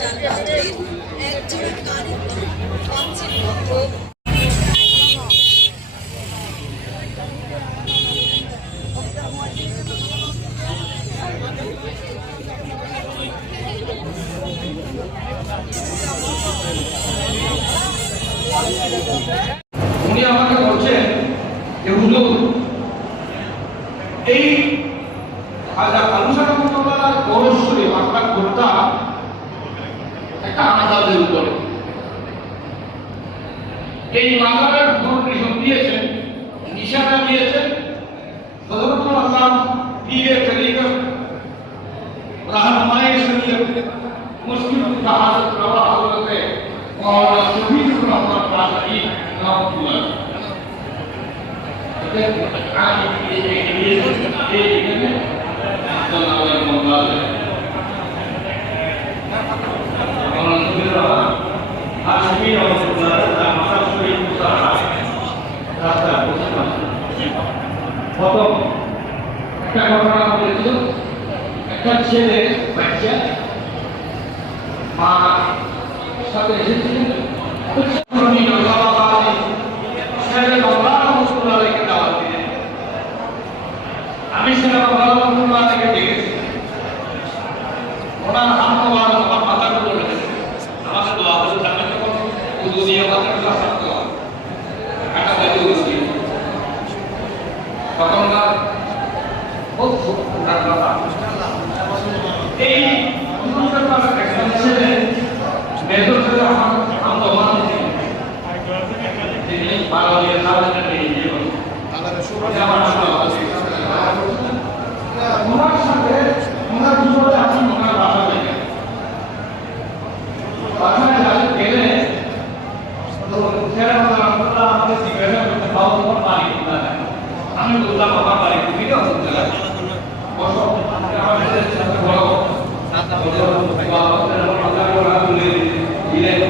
ডানপাত্রের একজোড়া কানের পাচ্ছেন মাত্র। উনি আমাকে বলছেন যে হুজুর এই খাজা কালুসা রহমতুল্লাহর দরুদ শরীফ আপনার কোনটা একটা আযাবের উপরে এই মাযহাবের নির্দেশন দিয়েছেন, নিশানা দিয়েছেন হযরত আল্লাহ পীরে তরিকত রাহমায়ে শরীয়ত মুশকিল জাহাজত রওয়া হযরতে মাওলানা শফিউর রহমান পাশাহি রাহমাতুল্লাহ একটা ছেলে বাচ্চা মা সাথে এসেছিলেন আমি সেটা রহমতুল্লাহ থেকে দেখেছি ওনার হাত আমার মাথার উপরে রেখেছে আমাকে দোয়া করে জানেন যখন উদু দিয়ে মাথার ক্লাস করতে হয় একটা বাইরে উদু দিয়ে তখনকার খুব কথা এই একজন ছেলে মেজর ছেলে আমার দোকান তিনি বাঙালির নামে নিয়ে ওনার সাথে ওনার দুপুরে আমি ওনার বাসায় যাতে গেলে আমাকে জিজ্ঞাসা করতে পাবো তোমার বাড়ি কোথায় আমি বললাম আমার বাড়ি কুমিরে বসো আমার সাথে বলো দিলেন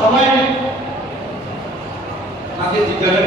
সবাই তাকে জিজ্ঞাসা